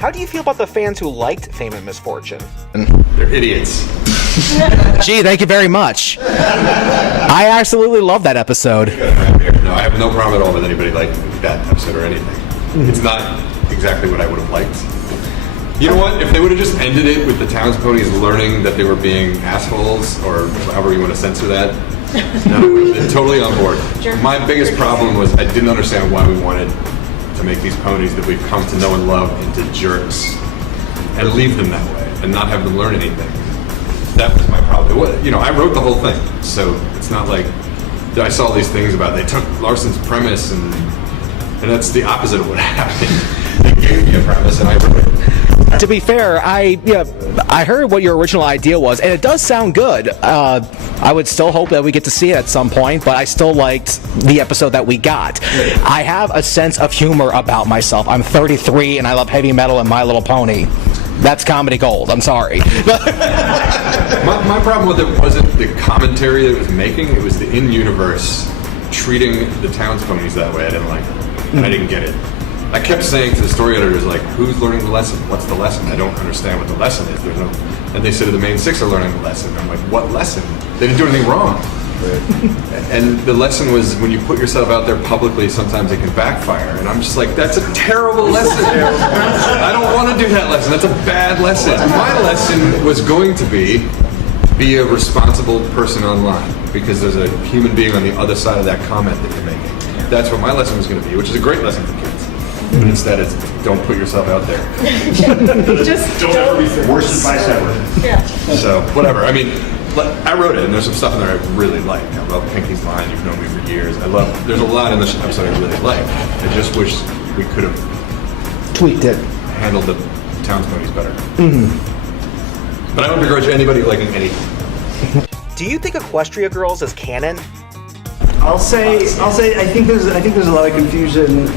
How do you feel about the fans who liked Fame and Misfortune? They're idiots. Gee, thank you very much. I absolutely love that episode. No, I have no problem at all with anybody liking that episode or anything. It's not exactly what I would have liked. You know what? If they would have just ended it with the Towns ponies learning that they were being assholes, or however you want to censor that, I would have been totally on board. Sure. My biggest problem was I didn't understand why we wanted to make these ponies that we've come to know and love into jerks and leave them that way and not have them learn anything. That was my problem. I wrote the whole thing, so it's not like I saw these things about they took Larson's premise and that's the opposite of what happened. They gave me a premise and I wrote it. To be fair, I heard what your original idea was, and it does sound good. I would still hope that we get to see it at some point, but I still liked the episode that we got. I have a sense of humor about myself. I'm 33 and I love heavy metal and My Little Pony. That's comedy gold. I'm sorry. My problem with it wasn't the commentary that it was making. It was the in-universe treating the Towns ponies that way. I didn't like it, and I didn't get it. I kept saying to the story editors, like, who's learning the lesson? What's the lesson? I don't understand what the lesson is. There's no. And they said the main six are learning the lesson. I'm like, what lesson? They didn't do anything wrong. And the lesson was when you put yourself out there publicly, sometimes it can backfire. And I'm just like, that's a terrible lesson. I don't want to do that lesson. That's a bad lesson. My lesson was going to be a responsible person online, because there's a human being on the other side of that comment that you're making. That's what my lesson was going to be, which is a great lesson for kids. But instead, it's don't put yourself out there. Just don't ever be worse advice ever. Yeah. So, whatever. I mean, I wrote it, and there's some stuff in there I really like. I love Pinky's line, you've known me for years. There's a lot in this episode I really like. I just wish we could have Tweaked it. handled the Towns ponies better. But I don't begrudge anybody liking anything. Do you think Equestria Girls is canon? I'll say I think there's a lot of confusion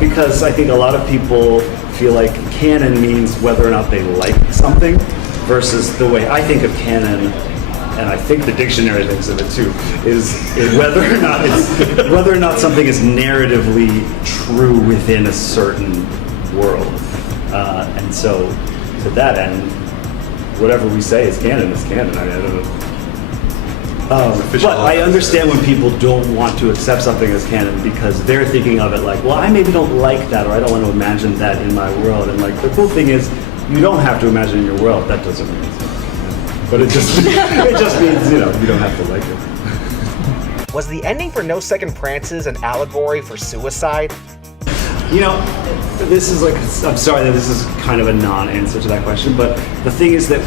because I think a lot of people feel like canon means whether or not they like something, versus the way I think of canon, and I think the dictionary thinks of it too, is whether or not something is narratively true within a certain world. And so to that end, whatever we say is canon is canon. I don't know. But I understand when people don't want to accept something as canon because they're thinking of it like, well, I maybe don't like that, or I don't want to imagine that in my world. And like the cool thing is, you don't have to imagine in your world. That doesn't mean it's, but it just means you don't have to like it. Was the ending for No Second Prances an allegory for suicide? This is I'm sorry that this is kind of a non-answer to that question, but the thing is that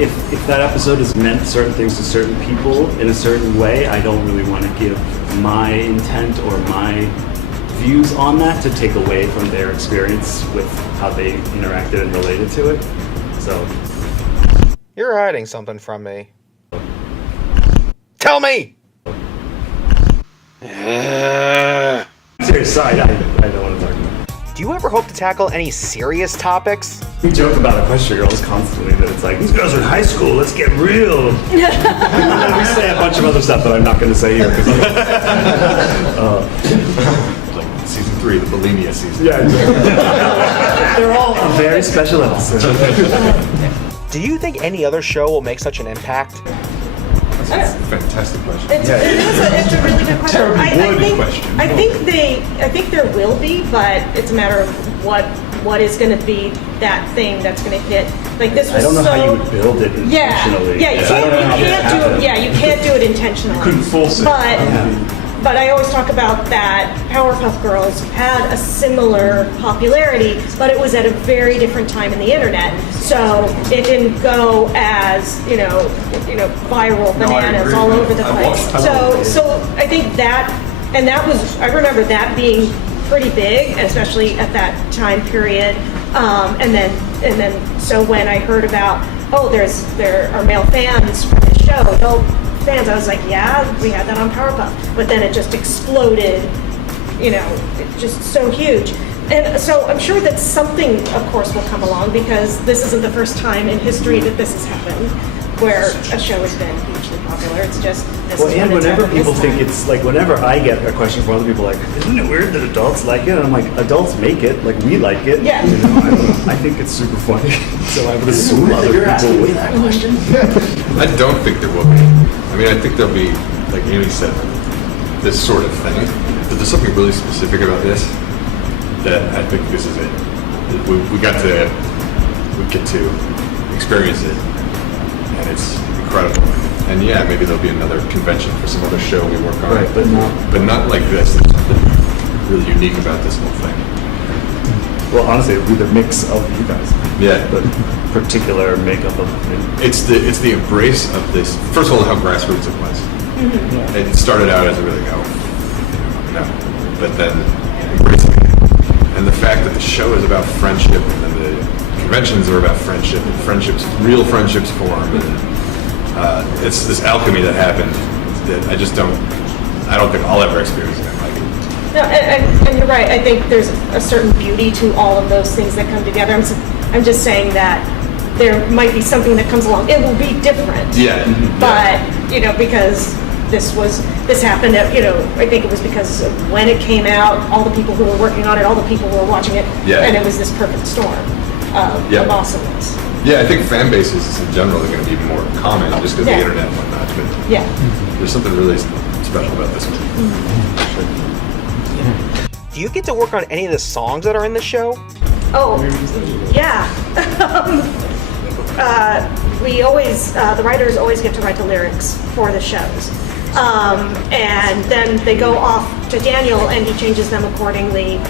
if that episode has meant certain things to certain people in a certain way, I don't really want to give my intent or my views on that to take away from their experience with how they interacted and related to it. So You're hiding something from me. Tell me! serious side, I don't want to talk about. Do you ever hope to tackle any serious topics? We joke about Equestria Girls constantly, that it's like, these girls are in high school, let's get real. And we say a bunch of other stuff that I'm not going to say here. Like season 3, the bulimia season. Yeah, they're all a very special episode. Do you think any other show will make such an impact? That's a fantastic question. It's a really good question. Terribly question. I think there will be, but it's a matter of what is going to be that thing that's going to hit. Like this was I don't know so, how you would build it intentionally. Yeah, you can't do it intentionally. You couldn't force it. But I always talk about that Powerpuff Girls had a similar popularity, but it was at a very different time in the internet. So it didn't go as viral bananas all over the place. So I think that, and that was, I remember that being pretty big, especially at that time period. And then so when I heard about, there are male fans for this show, fans, I was like, yeah, we had that on Powerpuff, but then it just exploded, just so huge. And so I'm sure that something, of course, will come along, because this isn't the first time in history that this has happened, where a show has been huge hugely popular. It's just this Well, is and when it's whenever at people this think time. it's like, whenever I get a question from other people like, isn't it weird that adults like it? And I'm like, adults make it, like we like it. Yeah. You know, I don't know. I think it's super funny. So I would assume other people would. I don't think there will be. I mean, I think there'll be, like Amy said, this sort of thing. But there's something really specific about this that I think this is it. We get to experience it, and it's incredible. And yeah, maybe there'll be another convention for some other show we work on. Right, but not like this. There's something really unique about this whole thing. Well, honestly, it would be the mix of you guys. Yeah. The particular makeup of It's the embrace of this. First of all, how grassroots it was. It started out as a really no, but then embracing it, and the fact that the show is about friendship, and the conventions are about friendship, and real friendships form, and it's this alchemy that happened that I don't think I'll ever experience again. No, and you're right. I think there's a certain beauty to all of those things that come together. I'm just saying that there might be something that comes along. It will be different. Yeah. But, because this happened at, I think it was because of when it came out, all the people who were working on it, all the people who were watching it, Yeah. and it was this perfect storm of awesomeness. Yeah, I think fan bases in general are going to be more common just because of the internet and whatnot. But Yeah. there's something really special about this one. Do you get to work on any of the songs that are in the show? Oh, yeah. We always, the writers always get to write the lyrics for the shows. And then they go off to Daniel and he changes them accordingly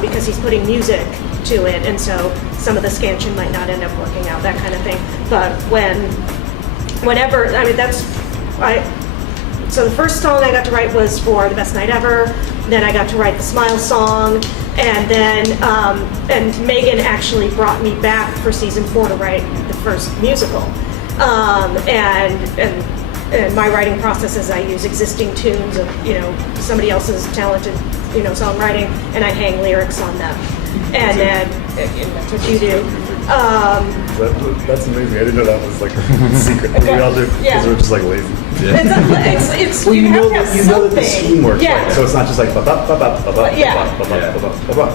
because he's putting music to it. And so some of the scansion might not end up working out, that kind of thing. But so the first song I got to write was for The Best Night Ever. Then I got to write the Smile song, and then and Megan actually brought me back for season 4 to write the first musical. And my writing process is I use existing tunes of somebody else's talented songwriting, and I hang lyrics on them, and then that's what you do. That's amazing. I didn't know that was like a secret. We all do because we're just like lazy. It's Well, you have to have that something. the scheme works, Yeah. right? So it's not just like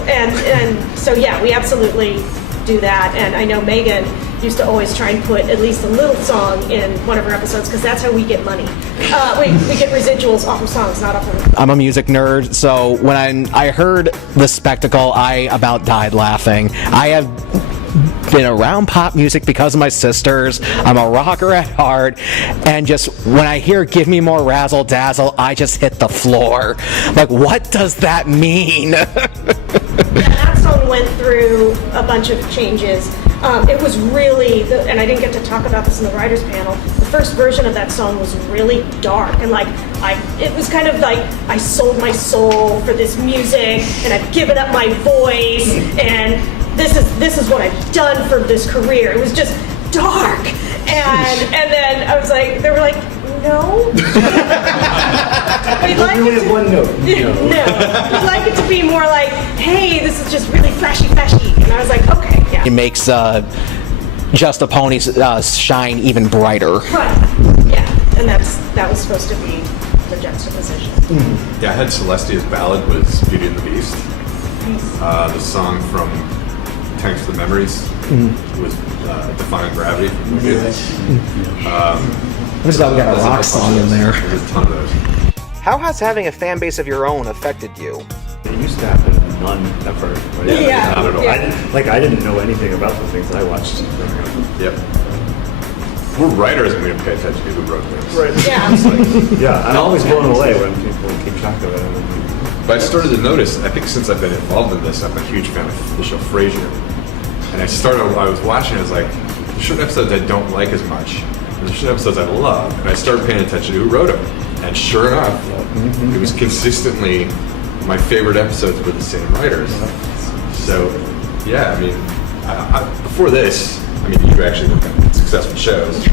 And so we absolutely do that. And I know Megan used to always try and put at least a little song in one of her episodes because that's how we get money. We get residuals off of songs, not off of. I'm a music nerd, so when I heard the spectacle, I about died laughing. I have been around pop music because of my sisters. I'm a rocker at heart, and just when I hear "Give Me More Razzle Dazzle," I just hit the floor. Like, what does that mean? That song went through a bunch of changes. It was really, and I didn't get to talk about this in the writers' panel. The first version of that song was really dark, and it was kind of like I sold my soul for this music, and I've given up my voice, and this is what I've done for this career. It was just dark, and then I was like, they were like, no. We'd like only it have one note. No, we'd like it to be more like, hey, this is just really flashy, and I was like, okay, yeah. It makes Just a Pony's shine even brighter. Right. Yeah, and that was supposed to be the juxtaposition. Yeah, I had Celestia's ballad was Beauty and the Beast. The song from Thanks for the Memories was Defying Gravity. We got a rock song in there. There's a ton of those. How has having a fan base of your own affected you? It used to happen none ever. Right? Yeah. Not at all. Yeah. I didn't know anything about the things I watched growing up. Yep. We're writers and we don't pay attention to who wrote things. Right. Yeah. Yeah, I'm always blown away when people keep track of it. But I started to notice, I think since I've been involved in this, I'm a huge fan of the show Frasier. And I was watching, I was like, there's certain episodes I don't like as much. There's certain episodes I love. And I started paying attention to who wrote them. And sure enough, it was consistently my favorite episodes were the same writers. So, yeah, I mean, before this, I mean, you actually work on successful shows.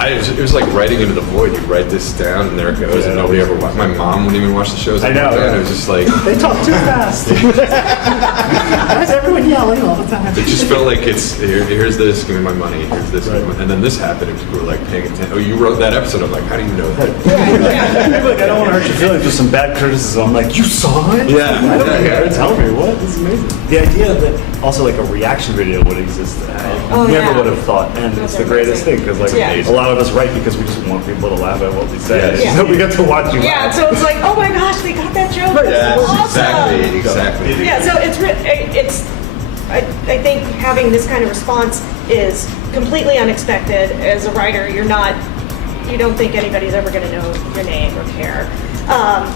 It was like writing into the void. You write this down, and there it goes, and nobody ever watched. My mom wouldn't even watch the shows. I know. It was just like They talk too fast. Why is everyone yelling all the time? it just felt like it's here's this, give me my money. Here's this, give me my, and then this happened, and people were like paying attention. Oh, you wrote that episode. I'm like, how do you know that? People are like, I don't want to hurt your feelings with some bad criticism. I'm like, you saw it? Yeah. I don't care. Yeah. Tell me what. This is amazing. The idea that also like a reaction video would exist, I never would have thought, and it's the greatest thing because like a lot of us write because we just want people to laugh at what we say. Yeah. So we get to watch you. Yeah, laugh. so it's like, oh my gosh, they got that joke. That's awesome. Exactly. Yeah, so I think having this kind of response is completely unexpected. As a writer, you don't think anybody's ever going to know your name or care.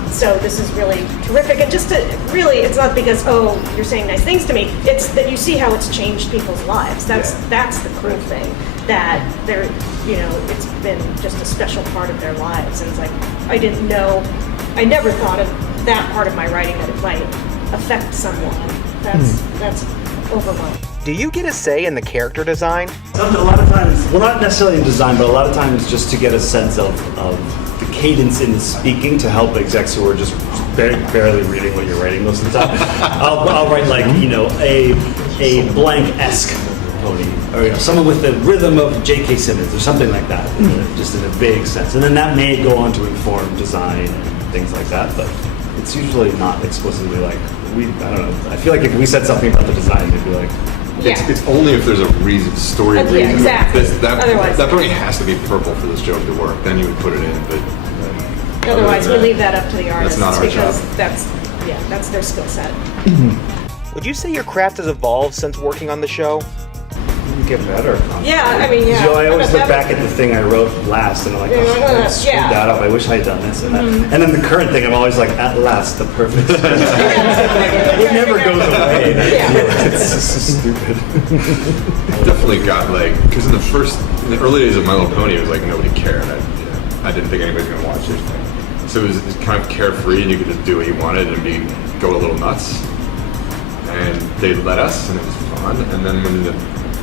So this is really terrific. And just to really, it's not because, oh, you're saying nice things to me. It's that you see how it's changed people's lives. That's the cool thing. That they're, it's been just a special part of their lives. And it's like, I never thought of that part of my writing that it might affect someone. That's overwhelming. Do you get a say in the character design? A lot of times, well, not necessarily in design, but a lot of times just to get a sense of the cadence in speaking to help execs who are just barely reading what you're writing most of the time. I'll write like, a blank-esque pony, or someone with the rhythm of J.K. Simmons or something like that, just in a vague sense. And then that may go on to inform design and things like that, but it's usually not explicitly like, I don't know. I feel like if we said something about the design, they'd be like, It's only if there's a story reason. Yeah, exactly. Otherwise, that probably has to be purple for this joke to work. Then you would put it in, but Otherwise, we leave that up to the artists not our because job. that's their skill set. Would you say your craft has evolved since working on the show? you get better. Yeah, I mean, yeah. I always look back at the thing I wrote last, and I'm like, I screwed that up. I wish I had done this and that. And then the current thing, I'm always like, at last, the perfect. It never goes away. It's just stupid. Definitely got because in the early days of My Little Pony, it was like nobody cared. I didn't think anybody's gonna watch it. So it was kind of carefree, and you could just do what you wanted and go a little nuts. And they let us, and it was fun. And then when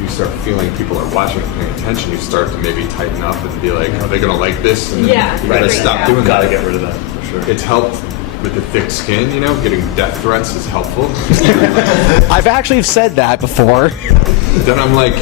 you start feeling people are watching and paying attention, you start to maybe tighten up and be like, are they going to like this? And then you gotta stop doing that. Gotta get rid of that, for sure. It's helped with the thick skin, getting death threats is helpful. I've actually said that before. Then I'm like,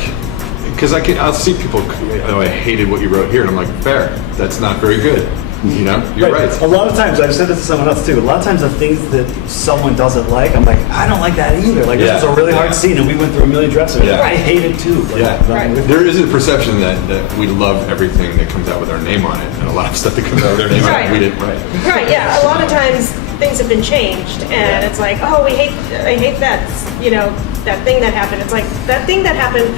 because I'll see people, I hated what you wrote here, and I'm like, fair, that's not very good. You're right. A lot of times, I've said this to someone else too, a lot of times the things that someone doesn't like, I'm like, I don't like that either. Like, this was a really hard scene, and we went through a million dressers. Yeah. I hate it too. There is a perception that we love everything that comes out with our name on it, and a lot of stuff that comes out with our name on it, we didn't write. Right, yeah. A lot of times, things have been changed, and it's like, oh, I hate that, that thing that happened. It's like, that thing that happened,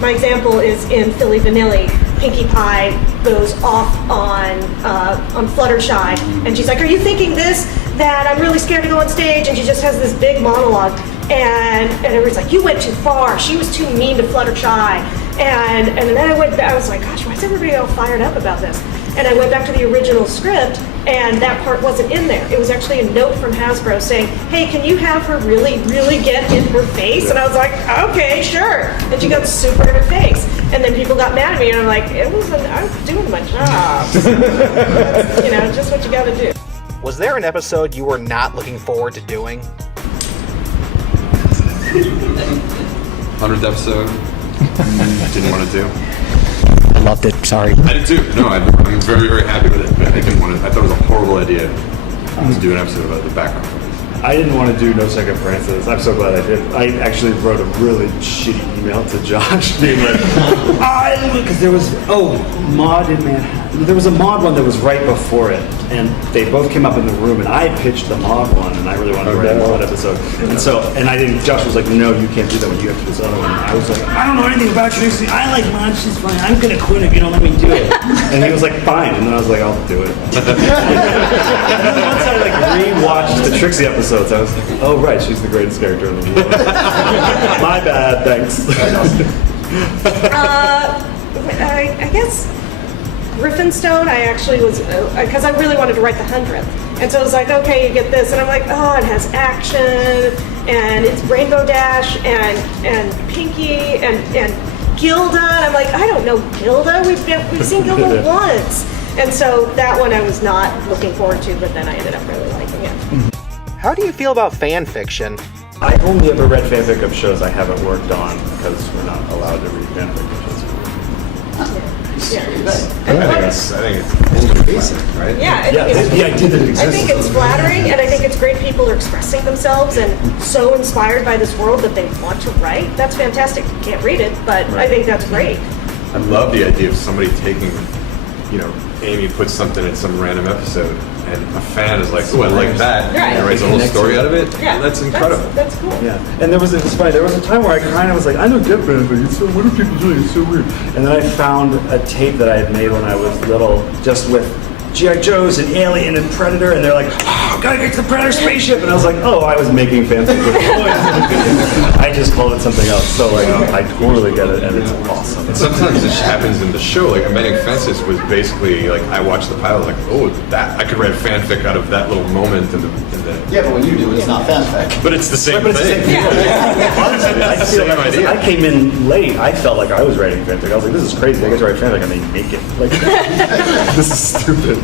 my example is in Philly Vanilli. Pinkie Pie goes off on Fluttershy, and she's like, are you thinking this? That I'm really scared to go on stage, and she just has this big monologue, and everybody's like, you went too far, she was too mean to Fluttershy, and then I was like, gosh, why is everybody all fired up about this? And I went back to the original script, and that part wasn't in there. It was actually a note from Hasbro saying, hey, can you have her really, really get in her face? And I was like, okay, sure. And she got super in her face. And then people got mad at me, and I'm like, I was doing my job. That's, just what you gotta do. Was there an episode you were not looking forward to doing? 100th episode, didn't want to do. I loved it. Sorry. I did too. No, I'm very, very happy with it. I didn't want to. I thought it was a horrible idea to do an episode about the background. I didn't want to do No Second Prances. I'm so glad I did. I actually wrote a really shitty email to Josh being like, because there was, Mod in Manhattan. There was a Mod one that was right before it, and they both came up in the room, and I pitched the Mod one, and I really wanted to write a Mod episode. And Josh was like, no, you can't do that one. You have to do this other one. And I was like, I don't know anything about Trixie. I like Mod. She's fine. I'm going to quit if you don't let me do it. And he was like, fine. And then I was like, I'll do it. And then once I rewatched the Trixie episode, I was like, oh right, she's the greatest character in the world. My bad, thanks. I guess Griffinstone, I actually was, because I really wanted to write the 100th. And so I was like, okay, you get this. And I'm like, oh, it has action, and it's Rainbow Dash, and Pinky, and Gilda. And I'm like, I don't know Gilda. We've seen Gilda once. And so that one I was not looking forward to, but then I ended up really liking it. How do you feel about fan fiction? I've only ever read fanfic of shows I haven't worked on because we're not allowed to read fanfic of shows. Yeah. I think it's basic, right? Yeah, I Yeah, think it's, the idea that it I exists. think it's flattering, and I think it's great people are expressing themselves and so inspired by this world that they want to write. That's fantastic. You can't read it, but I think that's great. I love the idea of somebody taking, Amy puts something in some random episode, and a fan is like, "Oh, I like that," Right. and writes a whole story out of it. Yeah, That's incredible. That's cool. Yeah, and it's funny. There was a time where I kind of was like, I don't get fanfic. It's so, what are people doing? It's so weird. And then I found a tape that I had made when I was little, just with G.I. Joes and Alien and Predator, and they're like, oh, gotta get to the Predator spaceship. And I was like, oh, I was making fanfic with toys. I just called it something else. So like, I totally get it, and it's awesome. And sometimes this happens in the show. Like Mending Fences was basically like I watched the pilot, like, oh, that I could write a fanfic out of that little moment in the. Yeah, but when you do it, it's not fanfic. But it's the same But it's the thing. same thing. Honestly, I feel like idea. I came in late. I felt like I was writing fanfic. I was like, this is crazy. I get to write fanfic and they make it. Like, this is stupid.